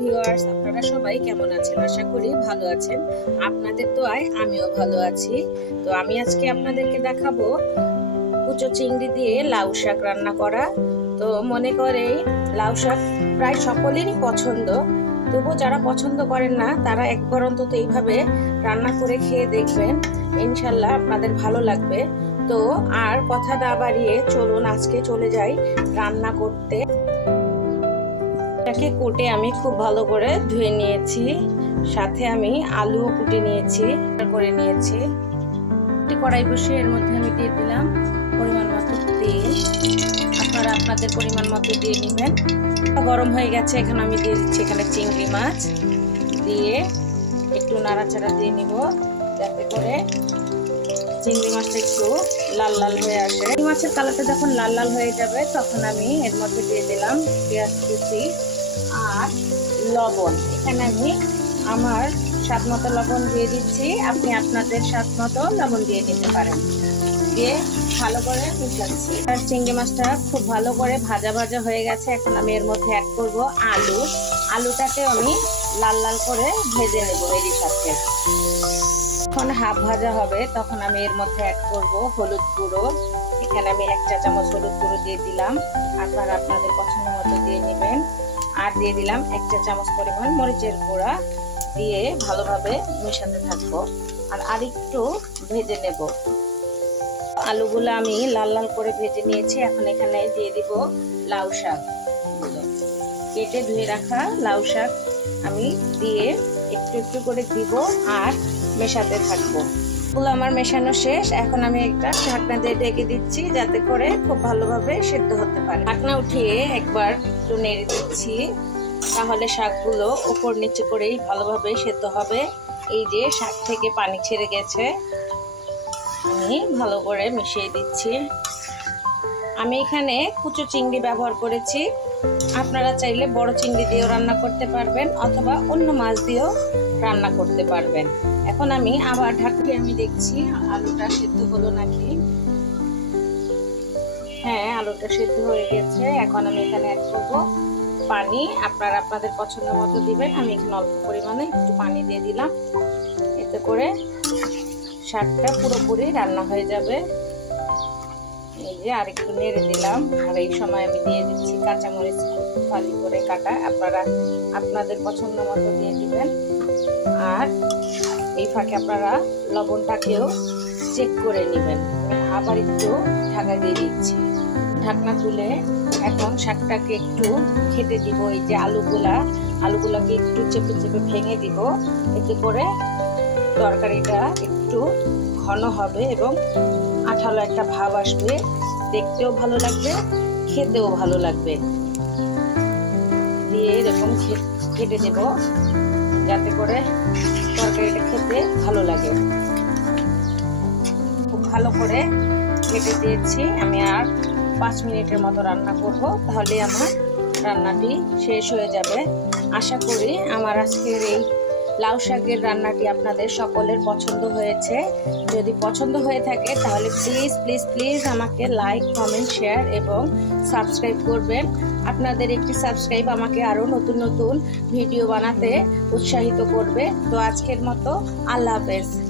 Viewers আপনারা সবাই কেমন আছেন? আশা করি ভালো আছেন। আপনাদের তো আয় আমিও ভালো আছি। তো আমি আজকে আপনাদেরকে দেখাবো কুচো চিংড়ি দিয়ে লাউ শাক রান্না করা। তো মনে করে লাউ শাক প্রায় সকলেরই পছন্দ। তবু যারা পছন্দ করেন না, তারা একবার অন্তত এইভাবে রান্না করে খেয়ে দেখবেন। ইনশাল্লাহ আপনাদের ভালো লাগবে। তো আর কথা না বাড়িয়ে চলুন, আজকে চলে যাই রান্না করতে। এটাকে কুটে আমি খুব ভালো করে ধুয়ে নিয়েছি। সাথে আমি আলুও কুটে নিয়েছি করে নিয়েছি। একটি কড়াই বসে এর মধ্যে আমি দিয়ে দিলাম পরিমাণ মতো তেল। আপনারা আপনাদের পরিমাণ মতো দিয়ে নেবেন। গরম হয়ে গেছে, এখানে আমি দিয়ে দিচ্ছি এখানে চিংড়ি মাছ। দিয়ে একটু নাড়াচাড়া দিয়ে নিব, যাতে করে চিংড়ি মাছটা একটু লাল লাল হয়ে আসে। মাছের কালারটা যখন লাল লাল হয়ে যাবে, তখন আমি এর মধ্যে দিয়ে দিলাম পেঁয়াজ কুচি। আর লবণ। এখানে আমি আমার স্বাদ মতো লবণ দিয়ে দিচ্ছি। আপনি আপনাদের স্বাদ মতো লবণ দিয়ে দিতে পারেন। দিয়ে ভালো করে মিশাচ্ছি। আর চিংড়ি মাছটা খুব ভালো করে ভাজা ভাজা হয়ে গেছে। এখন আমি এর মধ্যে অ্যাড করব আলু। আলুটাকে আমি লাল লাল করে ভেজে নেব এরই সাথে। যখন হাফ ভাজা হবে, তখন আমি এর মধ্যে অ্যাড করব হলুদ গুঁড়ো। এখানে আমি এক চা চামচ হলুদ গুঁড়ো দিয়ে দিলাম। আপনারা আপনাদের পছন্দ মতো দিয়ে নেবেন। আর দিয়ে দিলাম এক চা চামচ পরিমাণ মরিচের গুঁড়া দিয়ে ভালোভাবে মেশাতে থাকব। আর আরেকটু ভেজে নেব। আলুগুলো আমি লাল লাল করে ভেজে নিয়েছি, এখন এখানে দিয়ে দিব লাউ শাক। কেটে ধুয়ে রাখা লাউ শাক আমি দিয়ে একটু একটু করে দিব আর মেশাতে থাকব। এগুলো আমার মেশানো শেষ, এখন আমি একটা ঢাকনা দিয়ে ঢেকে দিচ্ছি যাতে করে খুব ভালোভাবে সেদ্ধ হতে পারে। ঢাকনা উঠিয়ে একবার একটু নেড়ে দিচ্ছি। তাহলে শাকগুলো উপর নিচে করেই ভালোভাবে সেদ্ধ হবে। এই যে শাক থেকে পানি ছেড়ে গেছে, আমি ভালো করে মিশিয়ে দিচ্ছি। আমি এখানে কুচো চিংড়ি ব্যবহার করেছি। আপনারা চাইলে বড় চিংড়ি দিয়েও রান্না করতে পারবেন, অথবা অন্য মাছ দিয়েও রান্না করতে পারবেন। এখন আমি আবার ঢাকিয়ে আমি দেখছি, আলুটা সেদ্ধ হলো নাকি। হ্যাঁ আলুটা সিদ্ধ হয়ে গেছে। এখন আমি এখানে অ্যাড করব পানি আপনারা আপনাদের পছন্দ মতো দিবেন। আমি এখানে অল্প পরিমাণে একটু পানি দিয়ে দিলাম। এতে করে শাকটা পুরোপুরি রান্না হয়ে যাবে। এই যে আর একটু নেড়ে দিলাম। আর এই সময় আমি দিয়ে দিচ্ছি কাঁচামরিচ ফালি করে কাটা। আপনারা আপনাদের পছন্দ মতো দিয়ে দিবেন। আর এই ফাঁকে আপনারা লবণটাকেও চেক করে নেবেন। আবার একটু ঢাকা দিয়ে দিচ্ছি। ঢাকনা তুলে এখন শাকটাকে একটু খেতে দিব, এই যে আলুগুলা। আলুগুলাকে একটু চেপে চেপে ভেঙে দিব। এতে করে তরকারিটা একটু ঘন হবে এবং আঠালো একটা ভাব আসবে। দেখতেও ভালো লাগবে, খেতেও ভালো লাগবে। দিয়ে এরকম কেটে দেব, যাতে করে তরকারিটা খেতে ভালো লাগে। ভালো করে কেটে দিয়েছি। আমি আর পাঁচ মিনিটের মতো রান্না করব, তাহলে আমার রান্নাটি শেষ হয়ে যাবে। আশা করি আমার আজকের এই লাউ শাকের রান্নাটি আপনাদের সকলের পছন্দ হয়েছে। যদি পছন্দ হয়ে থাকে, তাহলে প্লিজ প্লিজ প্লিজ আমাকে লাইক কমেন্ট শেয়ার এবং সাবস্ক্রাইব করবেন। আপনাদের একটি সাবস্ক্রাইব আমাকে আরও নতুন নতুন ভিডিও বানাতে উৎসাহিত করবে। তো আজকের মতো আল্লাহ হাফেজ।